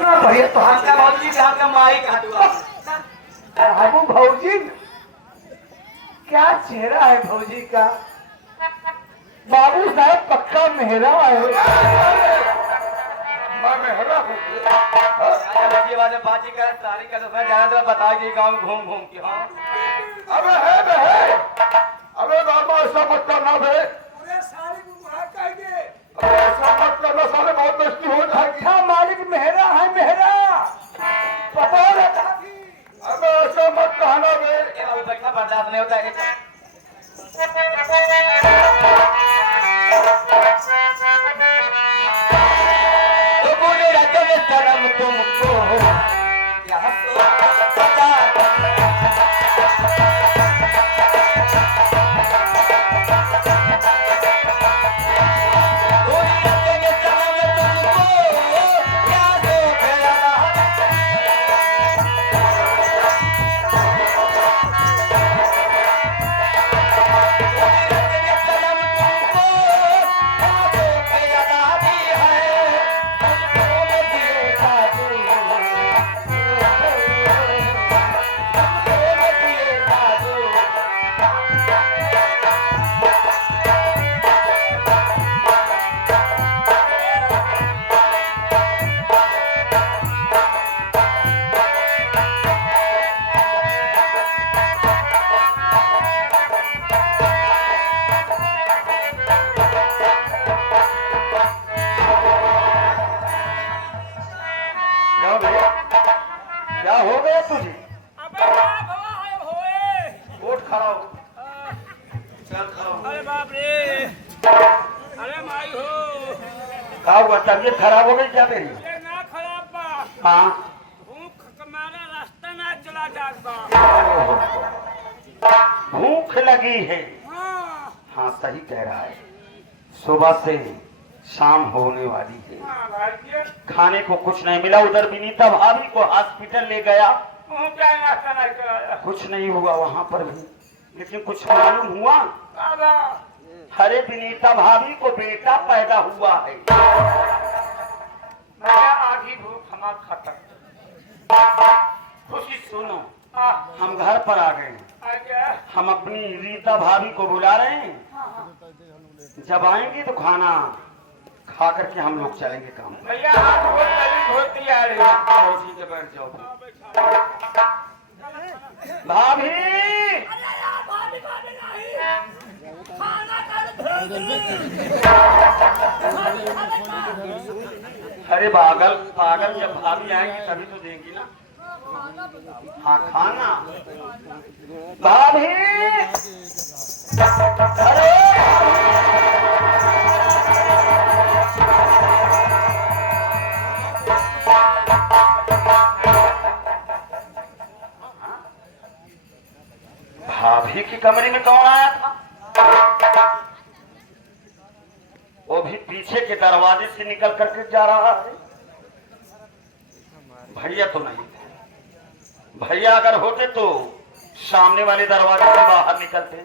भैया तो हमका भौजी हमका माई काटुआ बाबू भौजी क्या चेहरा है भौजी का। बाबू साहब पक्का मेहरा है। मैं मेहरा हूँ। बाजी का सारी का तो जाना तो बता दी गाँव घूम घूम के। हाँ अबे है अबे बाबा ऐसा मत करना बे। सारी कहेंगे ऐसा मत करना साले बहुत बेइज्जती हो जाएगी। हाँ मालिक मेहरा है मेहरा पता रहता। अबे ऐसा मत कहना बे। बैठा बर्दाश्त नहीं होता है। तो बोले राजा में जन्म तुमको यहाँ सोचा क्या हो गया तुझे? अबे बाप होए वोट खड़ा हो। चल खड़ा हो। अरे बाप रे अरे माई हो क्या हुआ तबीयत खराब हो गई क्या तेरी? ये ना खराब बा हाँ भूख कमाना रास्ता ना चला जात बा। भूख लगी है। हाँ हाँ सही कह रहा है। सुबह से शाम होने वाली है। हाँ भाई खाने को कुछ नहीं मिला। उधर विनीता भाभी को हॉस्पिटल ले गया। क्या नाश्ता नहीं कराया कुछ नहीं हुआ वहाँ पर भी। लेकिन कुछ मालूम हुआ? बाबा अरे विनीता भाभी को बेटा पैदा हुआ है। मैं आधी भूख हमार खत्म। खुशी सुनो हाँ हम घर पर आ गए। आगे हम अपनी रीता भाभी को बुला रहे हैं। जब आएंगे तो खाना खा करके हम लोग चलेंगे काम। भैया हाथ बहुत तैयार है। ठीक है बैठ जाओ। भाभी अरे पागल पागल जब भाभी आएंगी तभी तो देंगी ना। हाँ खाना भाभी। अरे भाभी के कमरे में कौन आया था? वो भी पीछे के दरवाजे से निकल करके जा रहा है। भैया तो नहीं थे। भैया अगर होते तो सामने वाले दरवाजे से बाहर निकलते।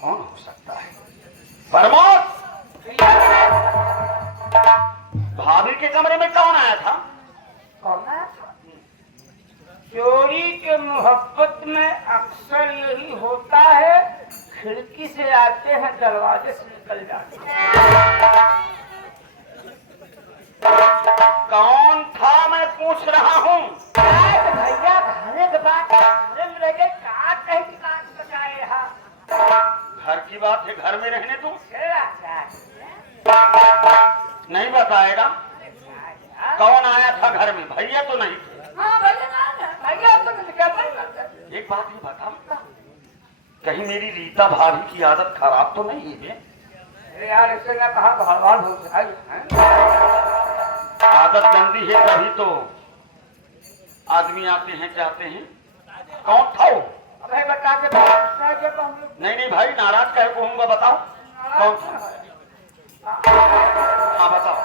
कौन हो सकता है? प्रमोद भाभी के कमरे में कौन आया था? कौन आया था? चोरी के मोहब्बत में अक्सर यही होता है। खिड़की से आते हैं दरवाजे से निकल जाते हैं। कौन था मैं पूछ रहा हूँ। भैया खाने के बाद घर में रह गए काट कहीं की काट बचाए। घर की बात है घर में रहने दो। हाँ नहीं बताएगा कौन आया था घर में? भैया तो नहीं थे। भैया तो एक बात ही बता कहीं मेरी रीता भाभी की आदत खराब तो नहीं है? यार इससे ना कहा भगवान हो जाए। आदत गंदी है तभी तो आदमी आते हैं जाते हैं। कौन था वो? अबे बता के नहीं नहीं भाई नाराज कहे कहूंगा। बताओ कौन था? हाँ बताओ।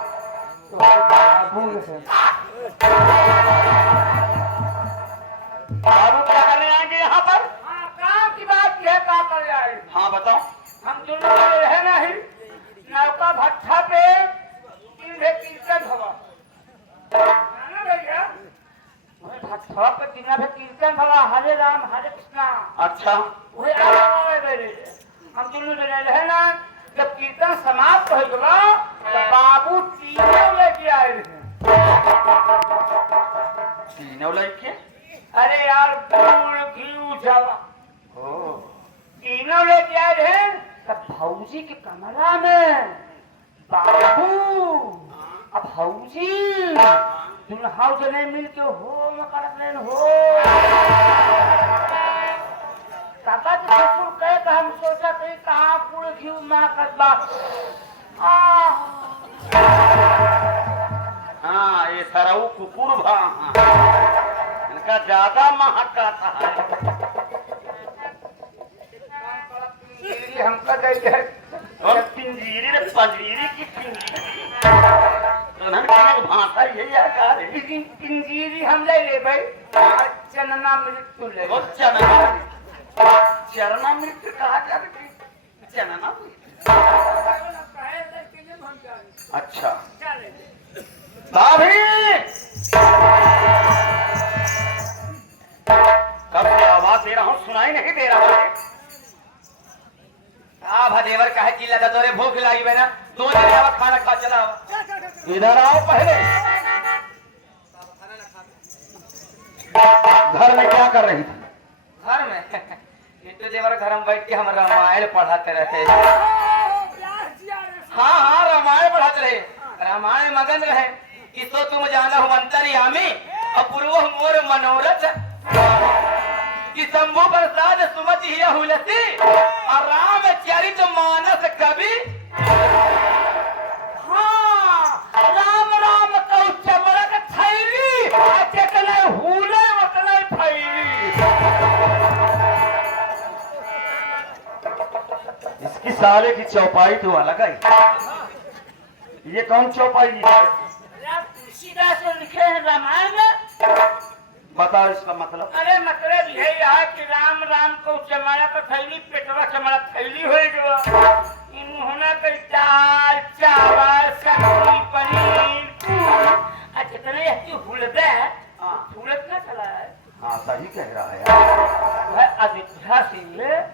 बाबू क्या करने आएंगे यहाँ पर? हाँ काम की बात यह का कर जाए। हाँ बताओ। हम दोनों रहे नहीं नौका भट्ठा पे कीर्तन होगा। सब दिन भर कीर्तन भला हरे राम हरे कृष्णा। अच्छा वही हम दोनों जने रहे ना, जब कीर्तन समाप्त हो गया तो बाबू तीनों लेके आए रहे। तीनों लड़के? अरे यार गुड़ घी जवा ओ तीनों लेके आए रहे। तब भौजी के कमरा में बाबू अब भौजी दुल्हा जने मिल के होम करत रहे हो। काका जी ससुर कहे तो हम सोचा थे कहाँ गुड़ घी में करबा। हाँ ये सरऊ कुकुर भा इनका ज्यादा महक आता है। हमका कह और पिंजीरी रे पंजीरी की पिंजीरी तो ना की भाषा यही आकार है। पिंजीरी हम ले भाई चन्ना मृत्यु ले वो चरना मृत्यु कहा जाता है। चरना अच्छा भाभी कब से आवाज दे रहा हूँ सुनाई नहीं दे रहा है। भदेवर कहे कि लगा तोरे भूख लगी बना 2 दिन आवा खाना खा चला आवा। इधर आओ पहले। घर में क्या कर रही थी? घर में तो देवर घर में बैठ के हम रामायण पढ़ाते रहते। हाँ हाँ रामायण पढ़ाते रहे। रामायण मगन रहे कि तो तुम जाना हो अंतर्यामी अपूर्व मोर मनोरथ कि शंभु प्रसाद सुमति ही हुलसी और राम चरित मानस कवि। हाँ राम राम कहू चमरक थैली चकने हुले वतने फैली। इसकी साले की चौपाई तो अलग है। ये कौन चौपाई है? तुलसीदास लिखे हैं रामायण में। बताओ इसका मतलब। अरे मतलब यही है कि राम राम को चमारा का थैली पेटवा चमारा थैली हो जो इन्होंने कई दाल चावल सब्जी पनीर आज जितने हुलते हैं हुलत ना चला है। हाँ सही कह रहा है यार। वह अयोध्या से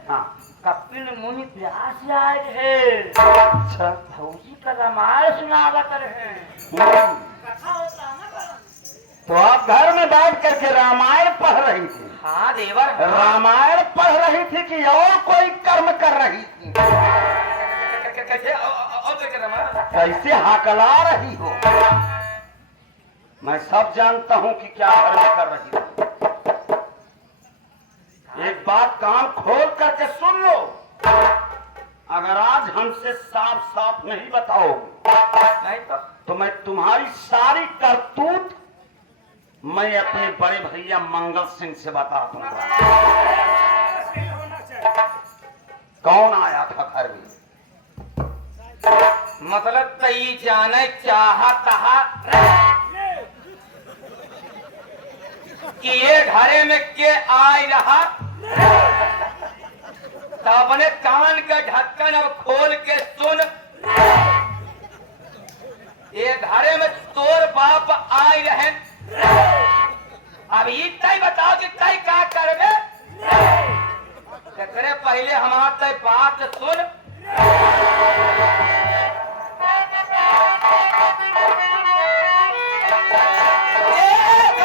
हाँ कपिल मुनि व्यास आए है। अच्छा भौजी का रामायण सुनावा कर है। कथा होता है ना। तो आप घर में बैठ करके रामायण पढ़ रही थी? हाँ देवर रामायण पढ़ रही थी कि और कोई कर्म कर रही थी? कैसे और क्या कर रहा? कैसे हाकला रही हो? मैं सब जानता हूँ कि क्या कर्म कर रही हो। एक बात कान खोल करके सुन लो। अगर आज हमसे साफ साफ नहीं बताओगे नहीं तो मैं तुम्हारी सारी करतूत मैं अपने बड़े भैया मंगल सिंह से बता दूंगा। कौन आया था घर में? मतलब तई जाने चाहता कि ये घरे में के आई रहा तो अपने कान का ढक्कन अब खोल के सुन। ये घरे में तोर बाप आई रहे। अब ये तय बताओ कि तय क्या करबे। करे पहले हमार तय बात सुन।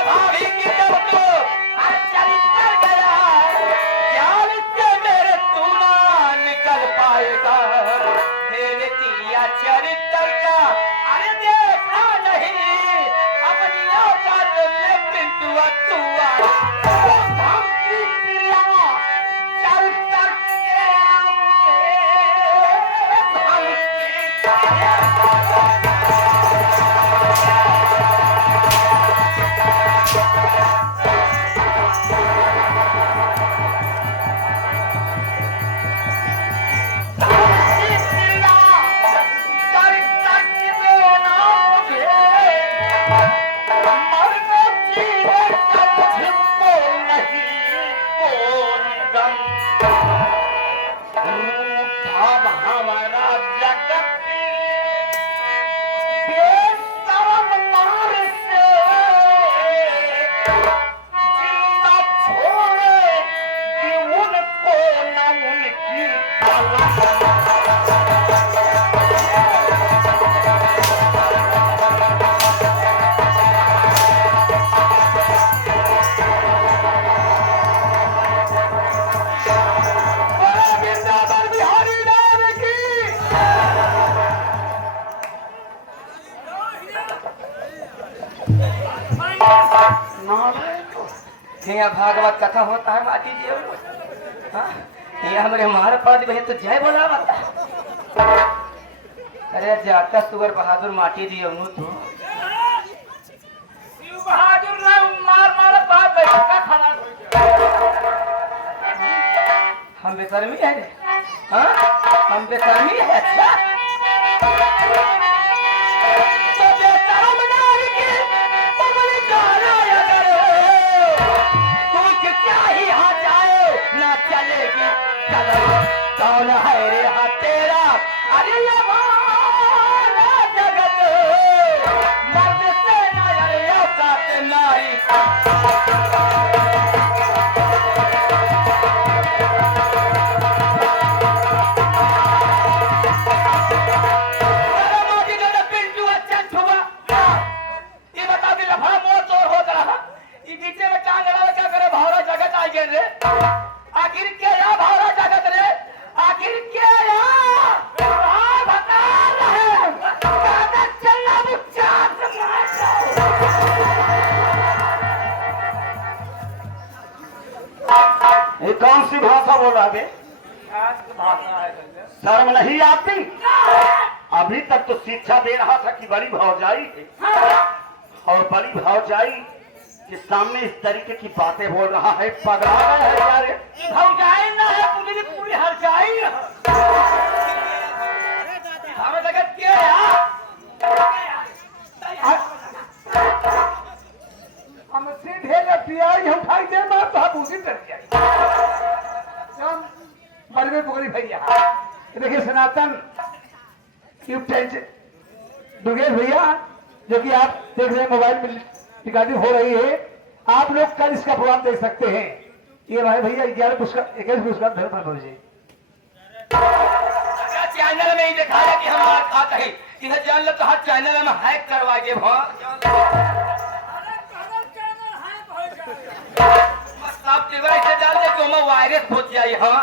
भाभी की जब तू चल गया जाल से मेरे तू ना निकल पाएगा। दिया चरित्र का अरे देखा नहीं अपनी औकात में पिंटुआ तुआ चल यहाँ भागवत कथा होता है माटी जी। हाँ यहाँ हमारे हमारे पास भैया तो जय बोला बता। अरे जाता सुगर बहादुर माटी दी अनु तू बहादुर ना मार मार बात का खाना हम बेशर्मी है। हाँ हम बेशर्मी है। अच्छा कौन है रे हा तेरा? अरे ये जगत मर्द से ना अरे औकात नारी। पिंटू अच्छा छुआ ये बता दे लफड़ा मोर चोर हो रहा ये नीचे में टांग लगा क्या करे भावरा जगत आ गए रे। आखिर क्या या भावरा जगत रे? आखिर क्या यार बता रहे चलना ये कौन सी भाषा बोला बे? शर्म नहीं आती? अभी तक तो शिक्षा दे रहा था कि बड़ी भौजाई है और बड़ी भौजाई के सामने इस तरीके की बातें बोल रहा है। पगला है यार। भौजाई ना है पूरी पूरी हरजाई है। हमें जगत क्या यार? हम सीधे न पियाई हम खाई दे मार तो हम उसी डर जाए। मर में पकड़ी भैया। देखिए सनातन ट्यूब दुर्गेश भैया जो कि आप देख रहे हैं मोबाइल में रिकॉर्डिंग हो रही है। आप लोग कल इसका प्रोग्राम देख सकते हैं। ये भाई भैया 11 पुरस्कार 21 पुरस्कार धन्यवाद जी। चैनल में ही दिखाया कि हम मार खाते हैं। इधर जान लो तो हर चैनल में हैक करवा के सब टीवी से डाल दे तो मैं वायरस हो जाए। हाँ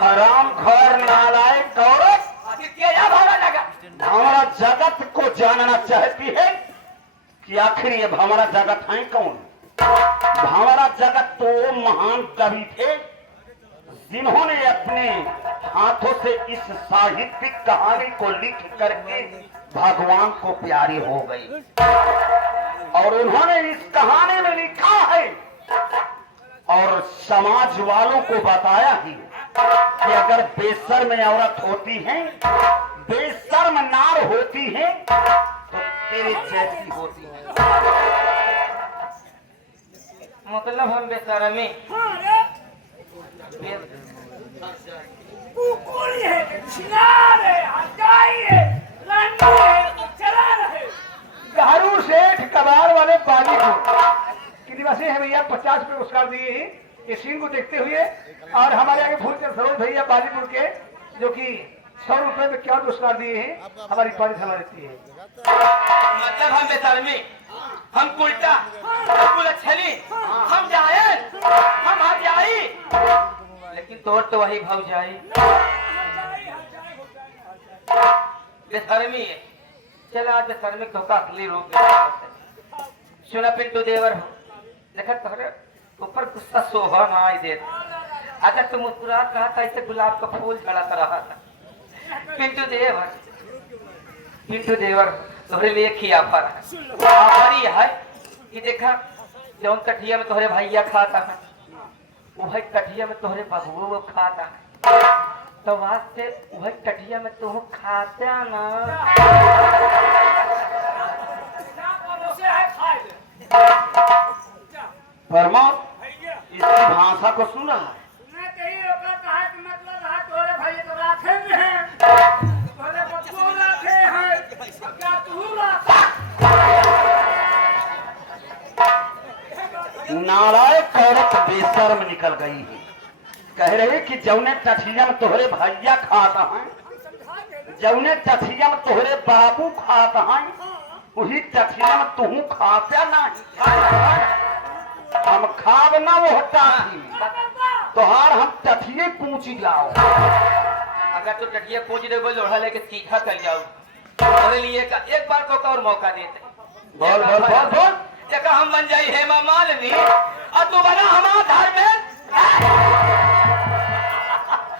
हराम खोर नालायक गौरव हमारा जगत को जानना चाहती है कि आखिर ये हमारा जगत है कौन? हमारा जगत तो महान कवि थे जिन्होंने अपने हाथों से इस साहित्यिक कहानी को लिख करके भगवान को प्यारी हो गई। और उन्होंने इस कहानी में लिखा है और समाज वालों को बताया ही कि अगर बेशर्म औरत होती है, बेशर्म नार होती है तो तेरे जैसी होती है। मतलब हम बेशर्मी गारू सेठ कबाड़ वाले पानी को कि निवासी है भैया 50 रुपए पुरस्कार दिए हैं ये सीन को देखते हुए। और हमारे आगे फूलचंद सरोज भैया बालीपुर के जो कि 100 रुपए में क्या पुरस्कार दिए हैं। हमारी पारित हमारी देती है। मतलब हम बेशर्मी हम उल्टा हम छली हम जायज हम हरजाई लेकिन तोड़ तो वही भौजाई बेशर्मी है। चल आज बेशर्मी तो का असली रूप सुना पिंटू देवर देखा तोहरे ऊपर गुस्सा सोहा ना आई दे। अगर तुम मुस्कुरा कहा था ऐसे गुलाब का फूल चढ़ाता रहा था। पिंटू देवर तोहरे लिए खिया आभारी है कि देखा जौन कठिया में तोहरे भैया खाता है वही कठिया में तोहरे बबुओ खाता है तो वास्ते वही कठिया में तुम खाता ना। वर्मा इसकी भाषा को सुन रहा है। नालायक औरत बेशर्म निकल गई है। कह रहे कि जौने टठिया में तोहरे भैया खाता है, जौने टठिया में तोहरे बाबू खाता है, वही टठिया में तुहू खाता नहीं। हम खाब ना वो टाठी तोहार हम टठिए पूछ जाओ। अगर तो टटिया पूछ दे लोढ़ा लेके सीधा कर जाओ अरे लिए का एक बार तो और मौका देते। बोल बोल बोल बोल। देखा हम बन जाई हेमा मालिनी और तू बना हमारा धर्मेंद्र।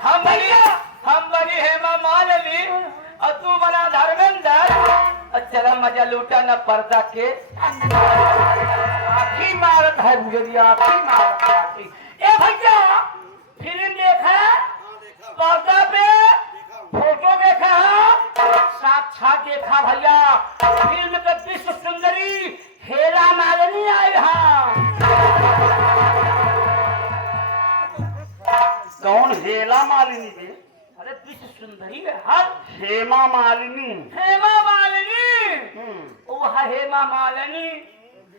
हम बनी हेमा मालिनी और तू बना धर्मेंद्र। और चला मजा लूटा न पर्दा के आखी मारत है मुझे आखी मारत है आखी। ए भैया फिल्म देखा पर्दा पे फोटो देखा साक्षात देखा भैया फिल्म के विश्व सुंदरी हेला मालिनी आई। हाँ कौन हेला मालिनी बे? अरे विश्व सुंदरी है हाँ हेमा मालिनी। हेमा मालिनी वो है हेमा मालिनी।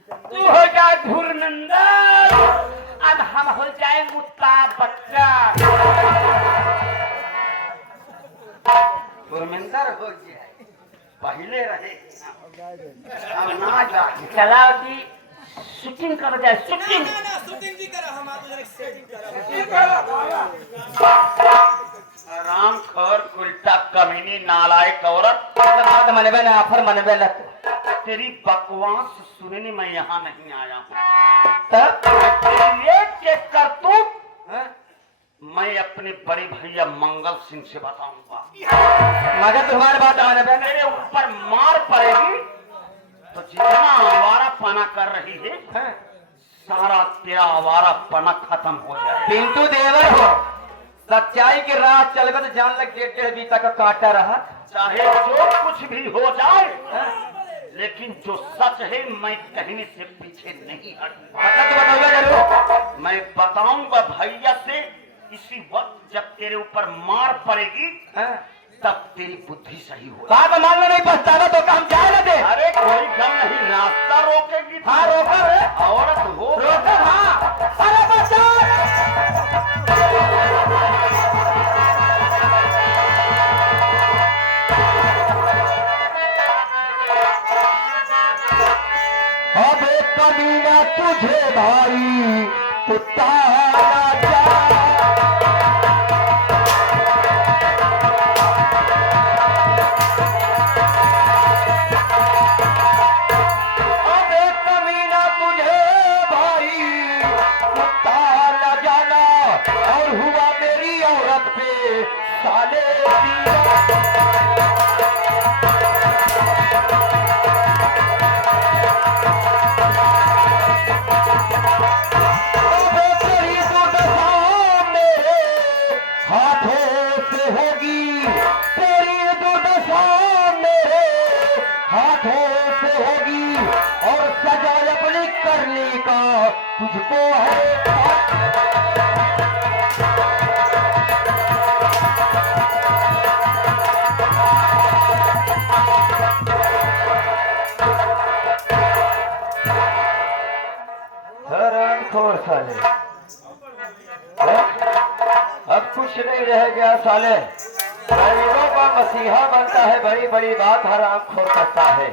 तू हो जाए धुरनंदन अब हम हो जाए मुत्ता बच्चा। धर्मेंद्र हो जाए पहले रहे अब ना जा। चलाओ जी शूटिंग कर जाए शूटिंग। राम खर उल्टा कमीनी नालायक औरत। बात मनबे ना आफर मनबे ना तेरी बकवास सुनने मैं यहाँ नहीं आया हूँ। तब ये चेक कर तू मैं अपने बड़े भैया मंगल सिंह से बताऊंगा। मगर तुम्हारी बात मनबे ना मेरे ऊपर मार पड़ेगी तो जितना आवारा पना कर रही है सारा तेरा आवारा पना खत्म हो जाए। पिंटू देवर हो सच्चाई की राह चल गए तो जान लग डेढ़ बीता का काटा रहा। चाहे जो कुछ भी हो जाए लेकिन जो सच है मैं कहने से पीछे नहीं हटूंगा। मैं बताऊंगा भैया से इसी वक्त जब तेरे ऊपर मार पड़ेगी तब तेरी बुद्धि सही हो। बात मानना नहीं पछताना तो काम जाए ना दे। अरे कोई गम नहीं रास्ता रोकेगी। हाँ रोका है औरत हो रोका। हाँ अरे बच्चा अब कमीना तुझे भाई उतारा जा। अब कमीना तुझे भाई उतारा जाना और हुआ मेरी औरत पे साले हाथों से होगी तेरी दुर्दशा मेरे हाथों से होगी और सजा अपनी करने का तुझको है। हरामखोर साले अब कुछ नहीं रह गया साले। गरीबों का मसीहा बनता है बड़ी बड़ी बात हरामखोर करता है।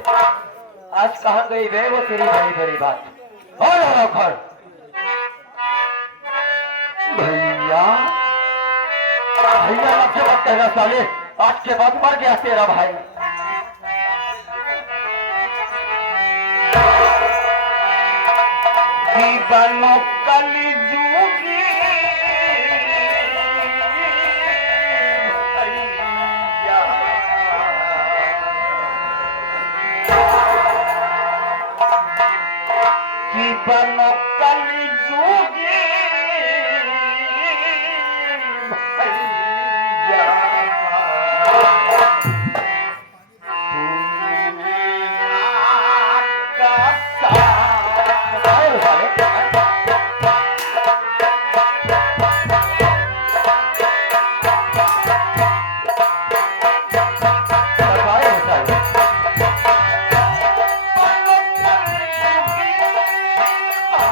आज कहाँ गई वे वो तेरी बड़ी बड़ी बात। और हरामखोर भैया भैया लफ्ज़ मत कहना साले। आज के बाद मर गया तेरा भाई। बनो कली जूगी बनो कली जूगी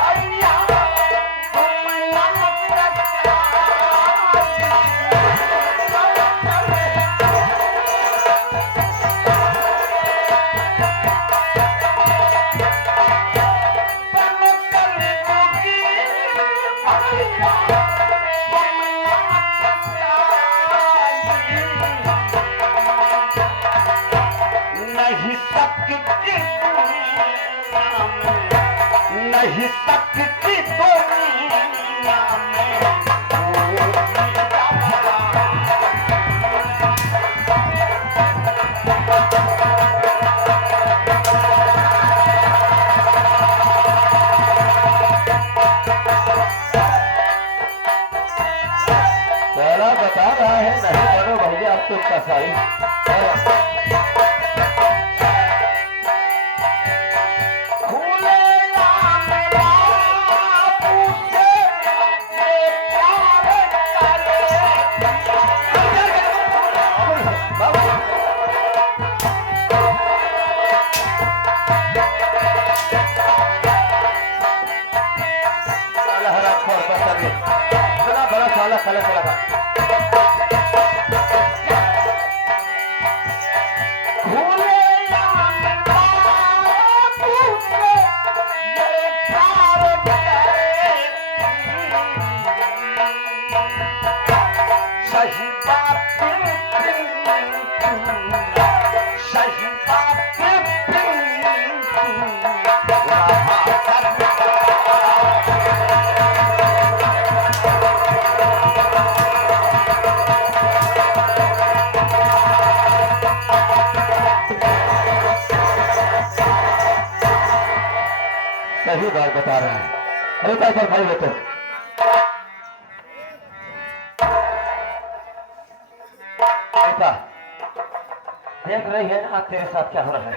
भैया सकती दुनिया में, नहीं सकती दुनिया में पहला बता रहा है नहीं बनो भैया अब तो कसाई इतना बड़ा साला कलश लगा सही बात सही सही बात बता रहा है। अरे कैसा भाई बेटे बेटा देख रही है ना तेरे साथ क्या हो रहा है।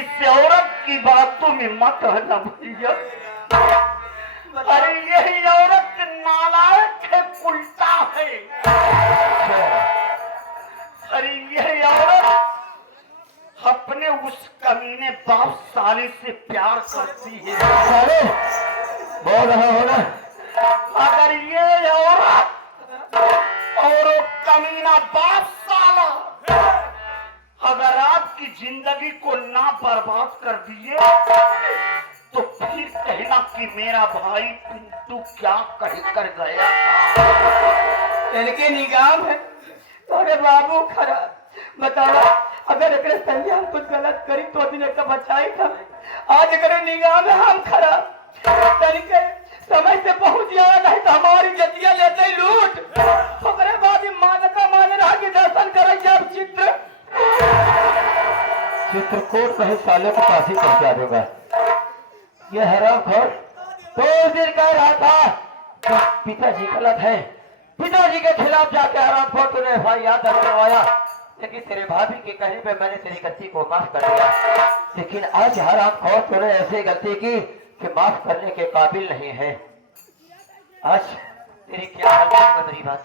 इस औरत की बातों में मत रहना भैया। अरे यही औरत नालायक है, उल्टा है। अरे यही औरत अपने उस कमीने बाप साले से प्यार करती है। अरे बोल रहा हो ना अगर ये औरत और वो कमीना बाप साला अगर आपकी जिंदगी को ना बर्बाद कर दिए तो फिर कहना कि मेरा भाई पिंटू क्या कह कर गया था। इनके निगाम है तोरे बाबू खराब बतावा। अगर एकरे सही हम कुछ गलत करी तो दिन का बचाई था। आज एकरे निगाह में हम खराब तरीके समय से पहुंच गया नहीं तो हमारी जतिया लेते ही लूट। ओकरे बाद ही मान्यता मान रहा कि दर्शन करे जब चित्रकूट में साले को काशी पहुंचा दूंगा। ये हरामखोर तो उस दिन कह रहा था कि पिताजी गलत है, पिताजी के खिलाफ जाके हरामखोर तूने FIR दर्ज करवाया, लेकिन तेरे भाभी के कहने पे मैंने तेरी गलती को माफ कर दिया। लेकिन आज हरामखोर तूने ऐसी गलती की कि माफ करने के काबिल नहीं है। आज तेरी क्या हाल करूंगा तेरी बात।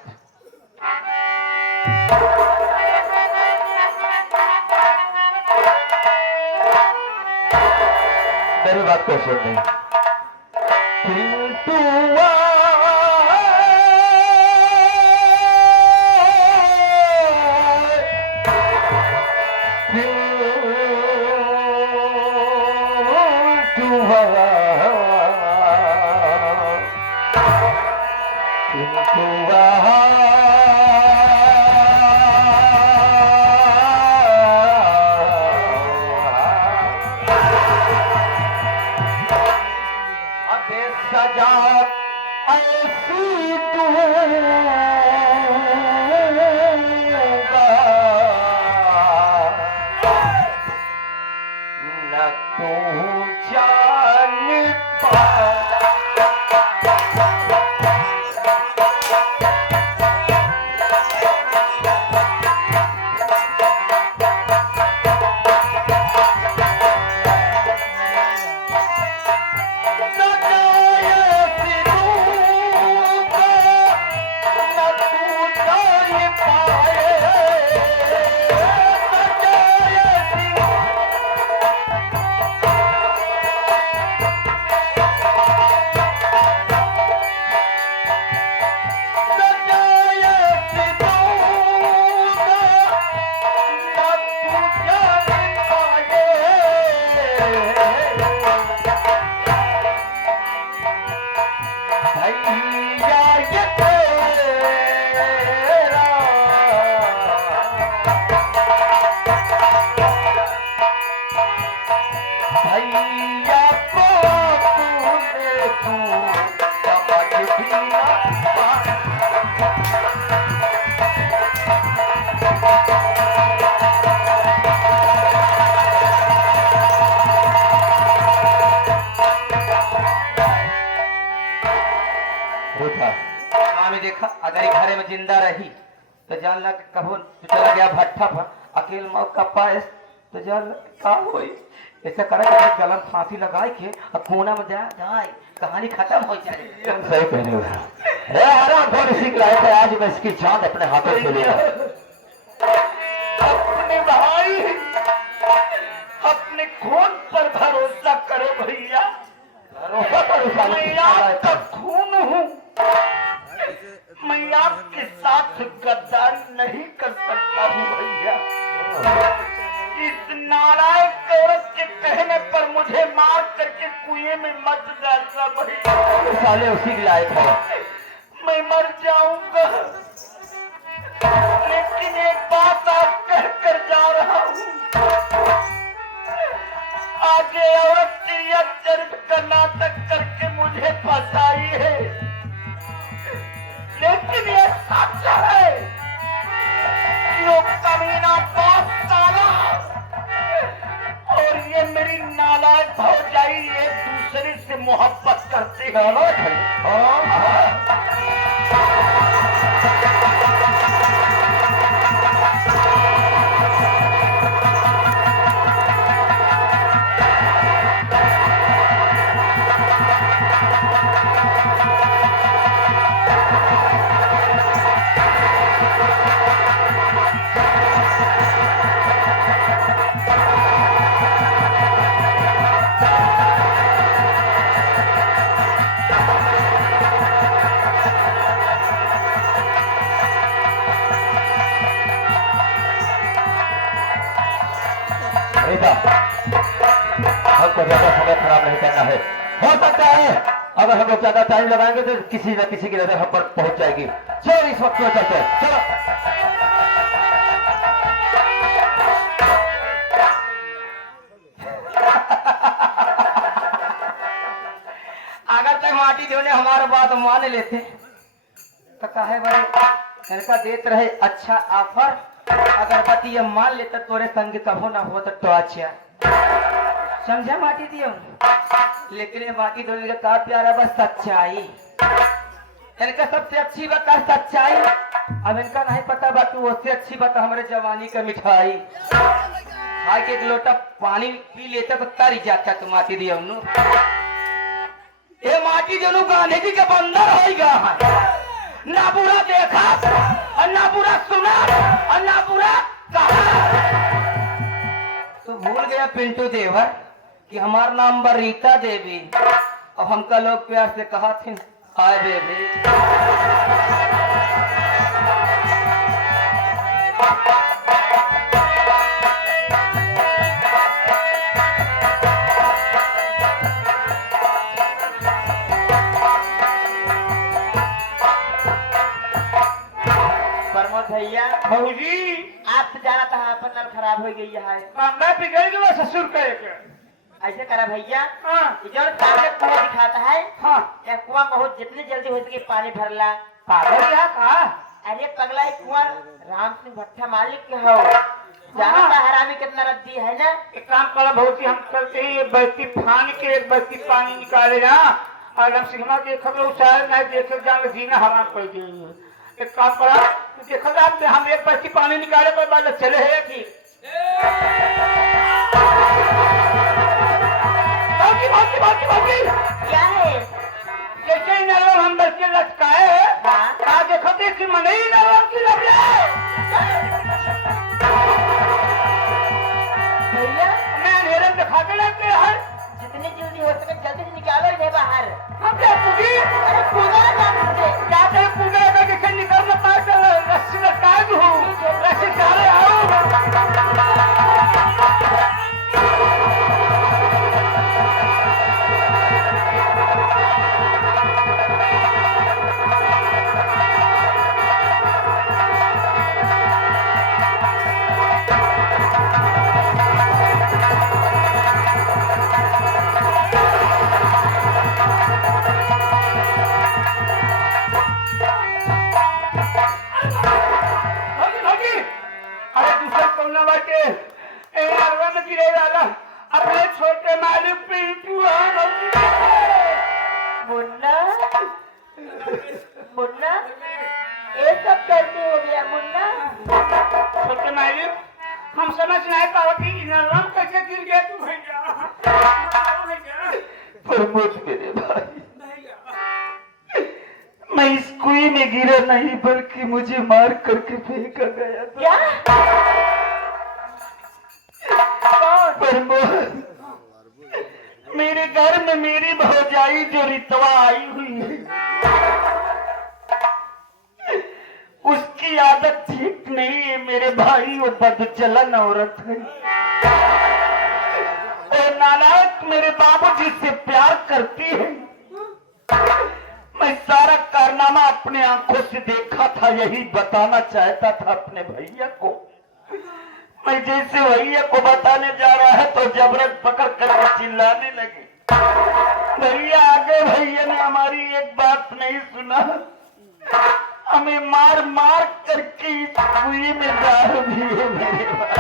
मेरी बात को सुन नहीं सजा ऐसी दूंगा न तू जाने जिंदा रही तो जान ला कि कहो चला गया भट्ठा पर अकेले मौत का पास तो जान ला कि का होई। ऐसा करे कि गलम फांसी लगाए के और कोना में जा जाए कहानी खत्म हो जाए। तुम सही कह रहे हो। अरे हरा घोर सीख लाए थे, आज मैं इसकी चांद अपने हाथों से लिया। अपने भाई अपने खून पर भरोसा करो भैया। भरोसा करो, मैं आपका खून हूँ, मैं आपके साथ गद्दारी नहीं कर सकता हूँ भैया। इस नालायक औरत के कहने पर मुझे मार करके कुएं में मत डालना भैया। साले उसी के लायक है। मैं मर जाऊंगा, लेकिन एक बात आप कह कर जा रहा हूँ, आगे औरत क्रिया चरित्र का नाटक करके मुझे फंसाई है, लेकिन ये सच है कि वो कमीना बहुत साला और ये मेरी नालायक भौजाई एक दूसरे से मोहब्बत करते हमको ज्यादा समय खराब नहीं करना है। हो सकता है अगर हम लोग ज्यादा टाइम लगाएंगे तो किसी न किसी की नजर हम पर पहुंच जाएगी। चलो इस वक्त में चलते हैं, चलो। अगर तक माटी देने हमारा बात मान लेते तो काहे बड़े इनका देते रहे अच्छा ऑफर। अगर बात ये मान लेते तोरे संग कभो ना हो तो अच्छा समझा माटी दियो। लेकिन ये माटी देने का का प्यारा बस सच्चाई, इनका सबसे अच्छी बात है सच्चाई। अब इनका नहीं पता बात कि उससे अच्छी बात हमारे जवानी का मिठाई खा के एक लोटा पानी पी लेता तो तारी जाता तो माटी दियो। ये माटी जो गांधी जी के बंदर होगा है, ना बुरा देखा और ना बुरा सुना और ना बुरा कहा। तो भूल गया पिंटू देवर कि हमार नाम बा रीता देवी और हमका लोग प्यार से कहा थे हाय बेबी। भैया भौजी आप तो जाना था अपन नल खराब हो गई है। मैं पिघल गया ससुर कहे के। ऐसे करा भैया, हाँ जो सामने कुआं दिखाता है, हाँ या कुआं बहुत जितनी जल्दी हो सके पानी भरला। पागल क्या कहा? अरे पगला एक कुआं राम सिंह भट्टा मालिक के हो, जाना था हरामी कितना रद्दी है ना। एक काम करो भौजी, हम चलते ही एक बस्ती फान के एक बस्ती पानी निकाले ना और हम सिंह देख लो शायद नहीं देख जान जीना हराम कर देंगे। एक काम करा देखो हम एक बस्ती पानी निकाले कोई बात चले है कि क्या है जैसे ही नरम हम बच्चे लटकाए हाँ? देखो देखी मन ही नरम की लग भैया मैं अंधेरे में दिखाते रहते हैं। जितनी जल्दी हो सके जल्दी से निकालो इन्हें बाहर। हम क्या पूरी अरे कूदा ना जाते जाते हैं पूरे अगर जैसे निकल न पाए तो रस्सी लटकाए भी हूँ रस्सी चाले आओ। मैं सुनाई पावती नरम कैसे गिर गया तू भैया भैया प्रमोद मेरे भाई, भैया मैं इस कुएं में गिरा नहीं बल्कि मुझे मार करके फेंका गया था। क्या प्रमोद, मेरे घर में मेरी भौजाई जो रितवा आई हुई है, उसकी आदत ठीक नहीं है मेरे भाई। वो बदचलन औरत है और नालायक मेरे बाबूजी से प्यार करती है। मैं सारा कारनामा अपने आंखों से देखा था, यही बताना चाहता था अपने भैया को। मैं जैसे भैया को बताने जा रहा है तो जबरन पकड़ कर चिल्लाने लगे। भैया आगे भैया ने हमारी एक बात नहीं सुना, हमें मार मार करके इस कुएं में डाल दिए मेरे भाई।